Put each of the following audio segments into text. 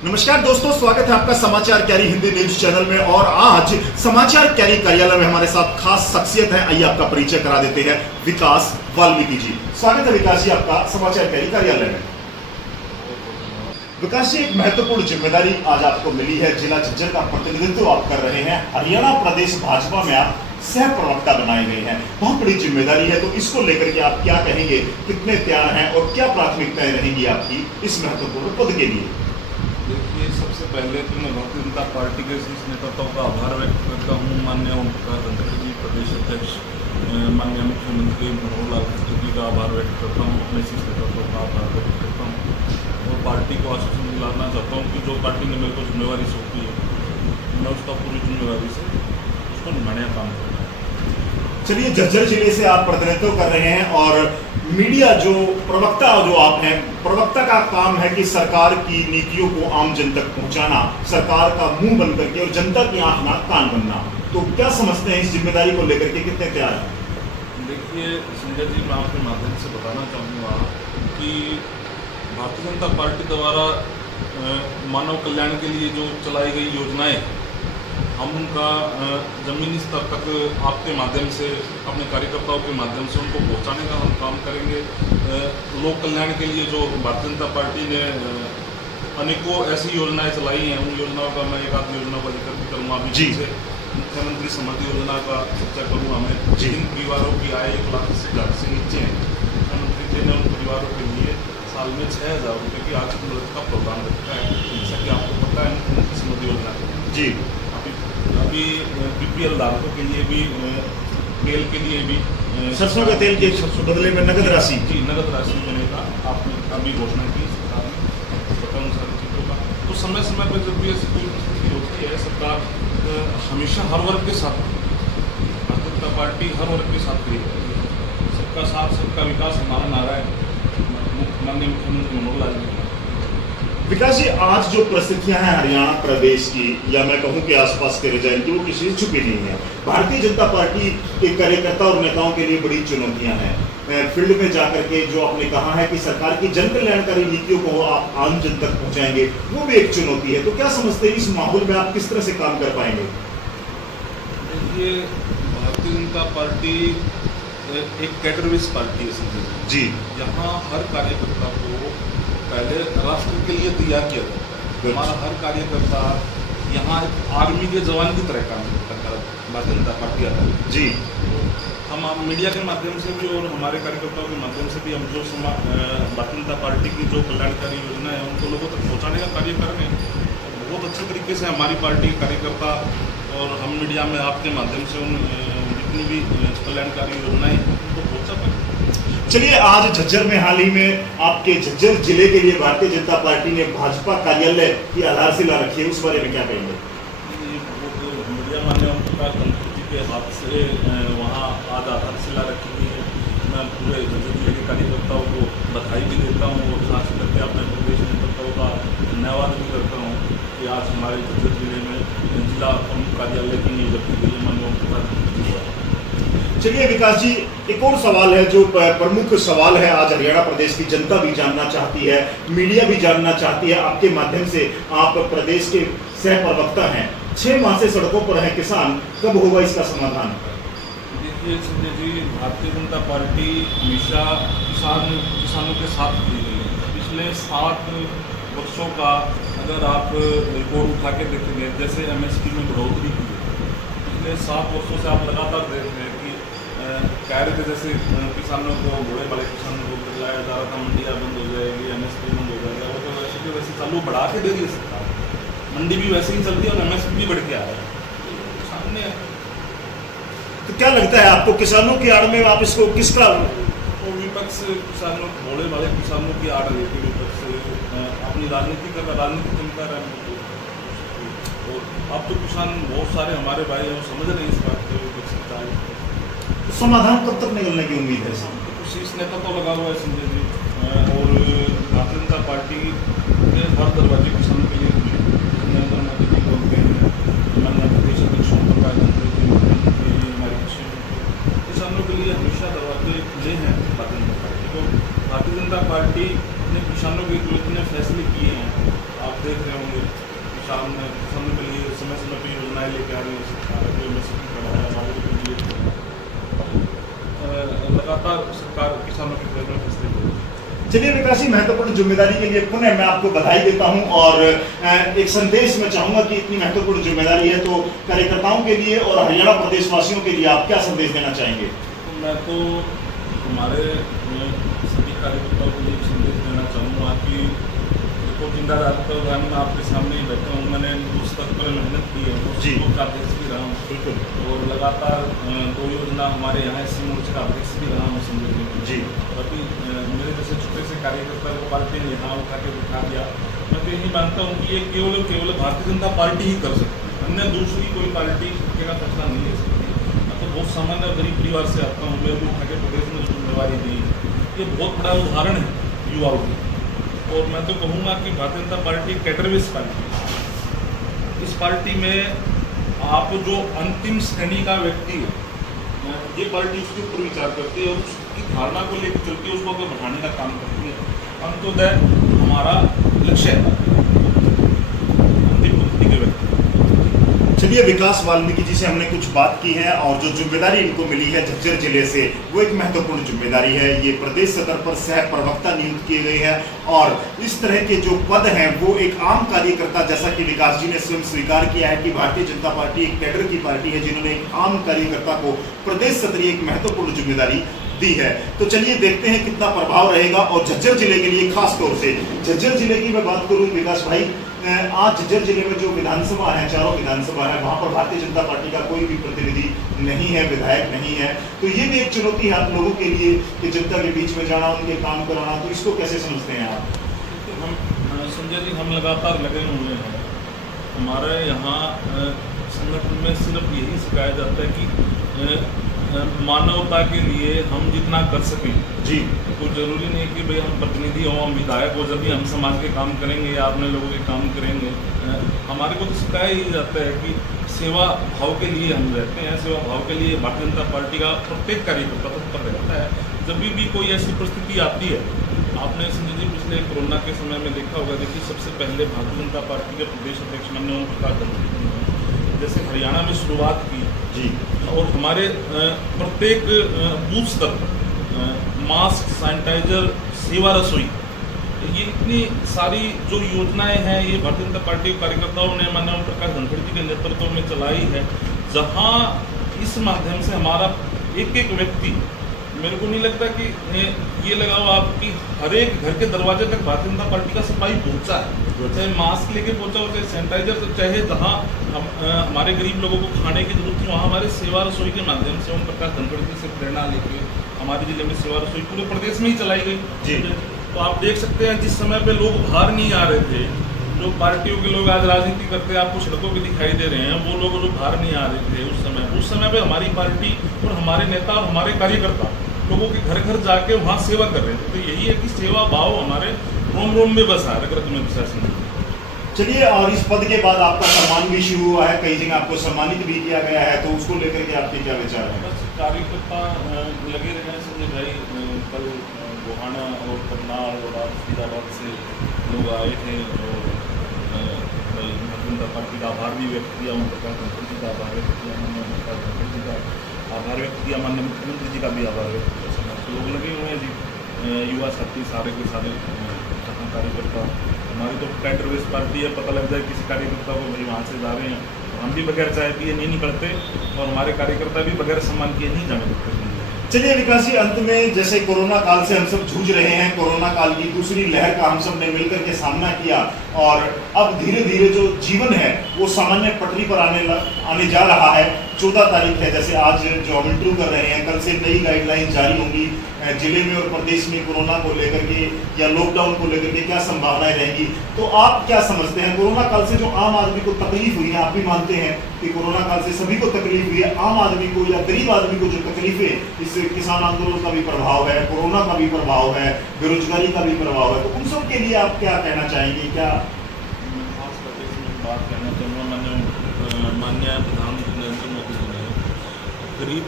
नमस्कार दोस्तों, स्वागत है आपका समाचार कैरी हिंदी न्यूज चैनल में। और आज समाचार कैरी कार्यालय में हमारे साथ खास शख्सियत है। आइए आपका परिचय करा देते हैं। विकास वाल्मीकि जी, स्वागत है विकास जी आपका समाचार कैरी कार्यालय में। विकास जी, एक महत्वपूर्ण जिम्मेदारी आज आपको मिली है। जिला झज्जर का प्रतिनिधित्व आप कर रहे हैं। हरियाणा प्रदेश भाजपा में आप सह प्रवक्ता बनाए गए हैं। बहुत बड़ी जिम्मेदारी है, तो इसको लेकर के आप क्या कहेंगे? कितने तैयार हैं और क्या प्राथमिकताएं रहेंगी आपकी इस महत्वपूर्ण पद के लिए? देखिए, सबसे पहले तो मैं भारतीय जनता पार्टी के शीर्ष नेताओं का आभार व्यक्त करता हूँ। माननीय ओम प्रकाश धनखड़ जी, प्रदेश अध्यक्ष, माननीय मुख्यमंत्री मनोहर लाल खट्टर जी का आभार व्यक्त करता हूँ। अपने शीर्ष नेताओं का आभार व्यक्त करता हूँ और पार्टी को आश्वासन दिलाना चाहता हूँ कि जो पार्टी ने मेरे को जिम्मेवारी सौंपी है, मैं उसका पूरी जिम्मेवारी से उसको निभाने का काम करूँगा। चलिए, झज्जर जिले से आप प्रतिनिधित्व कर रहे हैं और मीडिया जो प्रवक्ता जो आप हैं, प्रवक्ता का काम है कि सरकार की नीतियों को आम जन तक पहुंचाना, सरकार का मुंह बन करके और जनता की आंख नाक कान बनना। तो क्या समझते हैं इस जिम्मेदारी को लेकर के, कितने तैयार हैं? देखिए संजय जी, मैं आपके माध्यम से बताना चाहूँगा कि भारतीय जनता पार्टी द्वारा मानव कल्याण के लिए जो चलाई गई योजनाएं, हम उनका ज़मीनी स्तर तक आपके माध्यम से, अपने कार्यकर्ताओं के माध्यम से उनको पहुंचाने का हम काम करेंगे। लोक कल्याण के लिए जो भारतीय जनता पार्टी ने अनेकों ऐसी योजनाएं चलाई हैं, उन योजनाओं का मैं एक आध योजना का जिक्र भी करूँगा। अभी जैसे मुख्यमंत्री समृद्धि योजना का चर्चा करूँगा मैं। जिन परिवारों की आय 1 लाख से नीचे है, मुख्यमंत्री जी ने उन परिवारों के लिए साल में 6,000 रुपये की आर्थिक मदद का प्रावधान रखा है। जैसा कि आपको पता है, मुख्यमंत्री समृद्धि योजना जी अभी BPL धारकों के लिए भी, तेल के लिए भी, सरसों का तेल के बदले में नगद राशि, नगद राशि देने का आपने अभी घोषणा की सरकार ने। पता उन सारी चीज़ों का तो समय समय पर जब भी ऐसी कोई स्थिति होती है, सरकार हमेशा हर वर्ग के साथ, भारतीय जनता पार्टी हर वर्ग के साथ खड़ी है। सबका साथ सबका विकास हमारा नारा है, माननीय मुख्यमंत्री मनोहर लाल जी। विकास जी, आज जो परिस्थितियां हैं हरियाणा प्रदेश की, या मैं कहूं कि आसपास के रिजाइन की, वो किसी से छुपी नहीं है। भारतीय जनता पार्टी के कार्यकर्ता और नेताओं के लिए बड़ी चुनौतियां हैं। फील्ड में जाकर के जो आपने कहा है कि सरकार की जन कल्याणकारी नीतियों को आप आम जन तक पहुंचाएंगे, वो भी एक चुनौती है। तो क्या समझते हैं, इस माहौल में आप किस तरह से काम कर पाएंगे? देखिए, भारतीय जनता पार्टी एक कैडरविस पार्टी है जी। यहाँ हर कार्यकर्ता को पहले राष्ट्र के लिए तैयार किया जाता है। हमारा हर कार्यकर्ता यहाँ एक आर्मी के जवान की तरह काम करता है। भारतीय जनता पार्टी आता है जी। हम मीडिया के माध्यम से भी और हमारे कार्यकर्ताओं के माध्यम से भी हम जो भारतीय जनता पार्टी की जो कल्याणकारी योजना है उनको लोगों तक पहुँचाने का कार्य कर रहे हैं। बहुत अच्छे तरीके से हमारी पार्टी के कार्यकर्ता और हम मीडिया में आपके माध्यम से उन जितनी भी कल्याणकारी योजनाएं उनको पहुँचा पाए। चलिए, आज झज्जर में हाल ही में आपके झज्जर जिले के लिए भारतीय जनता पार्टी ने भाजपा कार्यालय की आधारशिला रखी है, उस बारे में क्या कहेंगे? मीडिया माननीय ओम प्रकाश धनखड़ जी के हाथ से वहाँ आज आधारशिला रखी हुई है। मैं पूरे झज्जर जिले के कार्यकर्ताओं को बधाई भी देता हूँ और खास करके अपने प्रदेश नेताओं का धन्यवाद भी करता हूँ कि आज हमारे झज्जर जिले में जिला प्रमुख कार्यालय की नींव रखी गई है माननीय ओम प्रकाश धनखड़ जी द्वारा। चलिए विकास जी, एक और सवाल है जो प्रमुख सवाल है, आज हरियाणा प्रदेश की जनता भी जानना चाहती है, मीडिया भी जानना चाहती है। आपके माध्यम से, आप प्रदेश के सह प्रवक्ता हैं, 6 माह से सड़कों पर हैं किसान, कब होगा इसका समाधान? देखिए संजय जी, भारतीय जनता पार्टी हमेशा किसानों के साथ खड़ी हुई है। पिछले 7 वर्षों का अगर आप रिपोर्ट उठा के देखेंगे, जैसे MSP में बढ़ोतरी की है, पिछले 7 वर्षों से आप लगातार देख रहे हैं कि कह रहे थे जैसे किसानों को, घोड़े वाले किसानों को दिलाया जा रहा था मंडियाँ बंद हो जाएगी, MSP बंद हो जाएगा, वो तो वैसे के वैसे चालू बढ़ा के दे रही है सरकार। मंडी भी वैसे ही चलती है और MSP भी बढ़ के आ रहा है सामने। तो क्या लगता है आपको, किसानों की आड़ में आप इसको किसका? वो विपक्ष किसानों, घोड़े वाले किसानों की आड़ रही थी। विपक्ष अपनी राजनीति चमका रहा है। और अब तो किसान बहुत सारे हमारे भाई हैं, वो समझ रहे हैं इस बात को। तो समाधान कब तक निकलने की उम्मीद है? तो शीर्ष नेता तो लगा हुआ है संजय जी, और भारतीय जनता पार्टी के हर दरवाजे किसानों के लिए नरेंद्र मोदी जी बोलते हैं, माननीय प्रदेश अध्यक्ष ओम प्रकाश धनखड़ जी, मुख्यमंत्री हमारे किसानों के लिए हमेशा दरवाजे खुले हैं भारतीय जनता पार्टी को। भारतीय जनता पार्टी ने किसानों के लिए इतने फैसले किए हैं, आप देख देख रहे होंगे कि शाम में किसानों के लिए समय समय पर योजनाएँ लेके आ रही है सरकार, जो MSP बढ़ा है हमारे के लिए, लगातार सरकार किसानों के लिए फैसले ले रही है। चलिए विकास जी, महत्वपूर्ण जिम्मेदारी के लिए पुनः मैं आपको बधाई देता हूं और एक संदेश मैं चाहूंगा कि इतनी महत्वपूर्ण जिम्मेदारी है तो कार्यकर्ताओं के लिए और हरियाणा प्रदेशवासियों के लिए आप क्या संदेश देना चाहेंगे? तो मैं तो हमारे सभी कार्यकर्ताओं को एक संदेश देना चाहूँगा कि देखो, जिंदा रहता में आपके सामने ही बैठा हूँ, मैंने उस तक पर मेहनत की है, जी का अध्यक्ष भी रहा हूँ बिल्कुल और लगातार 2 योजना हमारे यहाँ SC मोर्चे का अध्यक्ष भी रहा हूँ संजय जी। जी अभी मेरे जैसे छोटे से कार्यकर्ता को पार्टी ने यहाँ उठा के बिठा दिया। मैं तो यही मानता हूँ कि ये केवल भारतीय जनता पार्टी ही कर सकती है, अन्य दूसरी कोई पार्टी का फैसला नहीं ले सकती। मैं तो बहुत सामान्य गरीब परिवार से आता हूँ, मेरे को उठा के प्रदेश में जिम्मेवारी दी, ये बहुत बड़ा उदाहरण है युवाओं की। और मैं तो कहूँगा कि भारतीय जनता पार्टी कैडरवेस पार्टी है। इस पार्टी में आप जो अंतिम श्रेणी का व्यक्ति है, ये पार्टी उसके ऊपर विचार करती है और उसकी धारणा को लेकर चलती है, उसको आगे बढ़ाने का काम करती है। अंत्योदय हमारा लक्ष्य है, अंतिम पंक्ति के व्यक्ति। चलिए, विकास वाल्मीकि जी से हमने कुछ बात की है और जो जिम्मेदारी इनको मिली है झज्जर जिले से वो एक महत्वपूर्ण जिम्मेदारी है। ये प्रदेश स्तर पर सह प्रवक्ता नियुक्त किए गए हैं और इस तरह के जो पद हैं वो एक आम कार्यकर्ता, जैसा कि विकास जी ने स्वयं स्वीकार किया है कि भारतीय जनता पार्टी एक कैडर की पार्टी है जिन्होंने एक आम कार्यकर्ता को प्रदेश स्तरीय एक महत्वपूर्ण जिम्मेदारी दी है। तो चलिए देखते हैं कितना प्रभाव रहेगा। और झज्जर जिले के लिए खास तौर से झज्जर जिले की मैं बात करूं विकास भाई, आज झज्जर जिले में जो विधानसभा है, चारों विधानसभा है, वहां पर भारतीय जनता पार्टी का कोई भी प्रतिनिधि नहीं है, विधायक नहीं है। तो ये भी एक चुनौती है आप लोगों के लिए कि जनता के बीच में जाना, उनके काम कराना। तो इसको कैसे समझते हैं आप? हम संजय जी, हम लगातार लगे हुए हैं। हमारे यहाँ संगठन में सिर्फ यही सिखाया जाता है कि मानवता के लिए हम जितना कर सकें जी, कोई ज़रूरी नहीं कि भाई हम प्रतिनिधि हों, हम विधायक हो, जब भी हम समाज के काम करेंगे या अपने लोगों के काम करेंगे। हमारे को तो सिखाया ही जाता है कि सेवा भाव के लिए हम रहते हैं। सेवा भाव के लिए भारतीय जनता पार्टी का प्रत्येक कार्यकर्ता तत्पर रहता है। जब भी कोई ऐसी परिस्थिति आती है, आपने संजय जी पिछले कोरोना के समय में देखा होगा, देखिए सबसे पहले भारतीय जनता पार्टी के प्रदेश अध्यक्ष माननीय ओम प्रकाश ने जैसे हरियाणा में शुरुआत की जी, और हमारे प्रत्येक बूथ स्तर पर मास्क, सैनिटाइजर, सेवा रसोई, ये इतनी सारी जो योजनाएं हैं ये भारतीय जनता पार्टी कार्यकर्ताओं ने माननीय ओम प्रकाश धनखड़ जी के नेतृत्व में चलाई है। जहां इस माध्यम से हमारा एक एक व्यक्ति, मेरे को नहीं लगता कि ये लगाओ आपकी हर एक घर के दरवाजे तक भारतीय जनता पार्टी का सिपाही पहुंचा है, चाहे मास्क लेके पहुंचा हो, चाहे सैनिटाइजर, तो चाहे जहाँ हमारे गरीब लोगों को खाने की जरूरत थी वहाँ हमारे सेवा रसोई के माध्यम से ओम प्रकाश धनखड़ जी से प्रेरणा लेके हमारे जिले में सेवा रसोई पूरे प्रदेश में ही चलाई गई जी। तो आप देख सकते हैं जिस समय पे लोग बाहर नहीं आ रहे थे, जो पार्टियों के लोग आज राजनीति करते हैं आपको सड़कों पे दिखाई दे रहे हैं, वो लोग जो बाहर नहीं आ रहे थे उस समय पे हमारी पार्टी और हमारे नेता और हमारे कार्यकर्ता लोगों के घर घर जाके वहाँ सेवा कर रहे थे। तो यही है कि सेवा भाव हमारे रोम रोम में बसा है, रग में बसा है। चलिए, और इस पद के बाद आपका सम्मान भी शुरू हुआ है, कई जगह आपको सम्मानित भी किया गया है, तो उसको लेकर के आपके क्या विचार हैं? बस कार्यकर्ता लगे रहे हैं संजय भाई। कल गोहाना और करनाल और आज फरीदाबाद से लोग आए थे और भारतीय जनता पार्टी का आभार भी व्यक्त किया, ओम प्रकाश धनखड़ जी का आभार व्यक्त किया, माननीय ओम प्रकाश धनखड़ जी का आभार व्यक्त किया, माननीय मुख्यमंत्री जी का भी आभार व्यक्त किया। समाज के लोग लगे हुए हैं जी, युवा साथी सारे के सारे कार्यकर्ता। हमारी तो कैडरवेस पार्टी है, पता लग जाए किसी कार्यकर्ता को भाई वहाँ से जा रहे हैं, हम भी बगैर चाय पिए नहीं निकलते और हमारे कार्यकर्ता भी बगैर सम्मान किए नहीं जाने देते। चलिए विकास जी, अंत में जैसे कोरोना काल से हम सब जूझ रहे हैं, कोरोना काल की दूसरी लहर का हम सब ने मिलकर के सामना किया और अब धीरे धीरे जो जीवन है वो सामान्य पटरी पर आने जा रहा है। 14 तारीख है, जैसे आज जो हम इंटरव्यू कर रहे हैं, कल से नई गाइडलाइन जारी होंगी जिले में और प्रदेश में कोरोना को लेकर के या लॉकडाउन को लेकर के क्या संभावनाएं रहेंगी। तो आप क्या समझते हैं, कोरोना काल से जो आम आदमी को तकलीफ हुई है, आप भी मानते हैं कि कोरोना काल से सभी को तकलीफ हुई है, आम आदमी को या गरीब आदमी को जो तकलीफ है, इस किसान आंदोलन का भी प्रभाव है, कोरोना का भी प्रभाव है, बेरोजगारी का भी प्रभाव है, तो उन सब के लिए आप क्या कहना चाहेंगे? क्या खास करके इसमें बात कहना चाहूँगा, माननीय प्रधानमंत्री नरेंद्र मोदी जी ने गरीब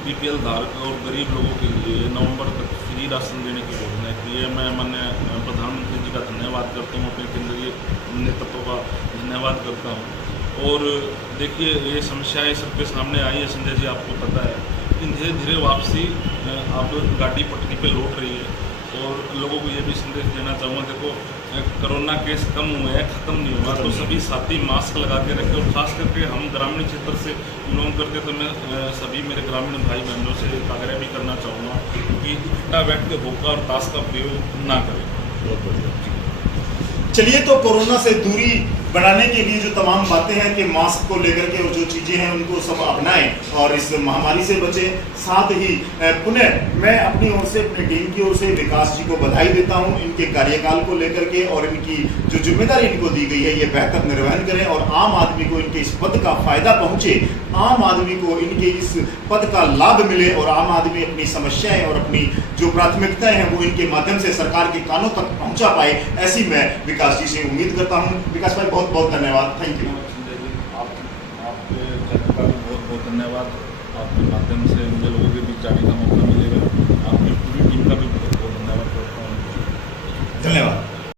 BPL धारक और गरीब लोगों के लिए नवंबर तक फ्री फ्री राशन देने की घोषणा की है। मैं माननीय प्रधानमंत्री जी का धन्यवाद करता हूँ, अपने केंद्रीय नेतृत्व का धन्यवाद करता हूँ। और देखिए, ये समस्याएं सबके सामने आई है संजय जी, आपको पता है कि धीरे धीरे वापसी अब गाड़ी पटरी पे लौट रही है। और लोगों को ये भी संदेश देना चाहूँगा, देखो कोरोना केस कम हुए हैं, ख़त्म नहीं हुआ, तो सभी साथी मास्क लगा के रखें। और ख़ास करके हम ग्रामीण क्षेत्र से बिलोंग करते, तो मैं सभी मेरे ग्रामीण भाई बहनों से एक आग्रह भी करना चाहूँगा कि इकट्ठा बैठ के हुक्का और ताश का प्रयोग ना करें। बहुत बढ़िया। चलिए, तो कोरोना से दूरी बढ़ाने के लिए जो तमाम बातें हैं कि मास्क को लेकर के और जो चीज़ें हैं उनको सब अपनाएं और इस महामारी से बचें। साथ ही पुनः मैं अपनी ओर से, अपनी टीम की ओर से विकास जी को बधाई देता हूं इनके कार्यकाल को लेकर के, और इनकी जो जिम्मेदारी इनको दी गई है ये बेहतर निर्वहन करें और आम आदमी को इनके इस पद का फायदा पहुंचे, आम आदमी को इनके इस पद का लाभ मिले और आम आदमी अपनी समस्याएं और अपनी जो प्राथमिकताएं हैं वो इनके माध्यम से सरकार के कानों तक पहुंचा पाए, ऐसी मैं विकास जी से उम्मीद करता हूं। विकास भाई, बहुत बहुत धन्यवाद, थैंक यू। आपके चैनल का भी बहुत बहुत धन्यवाद। आपके माध्यम से मुझे लोगों के बीच जाने का मौका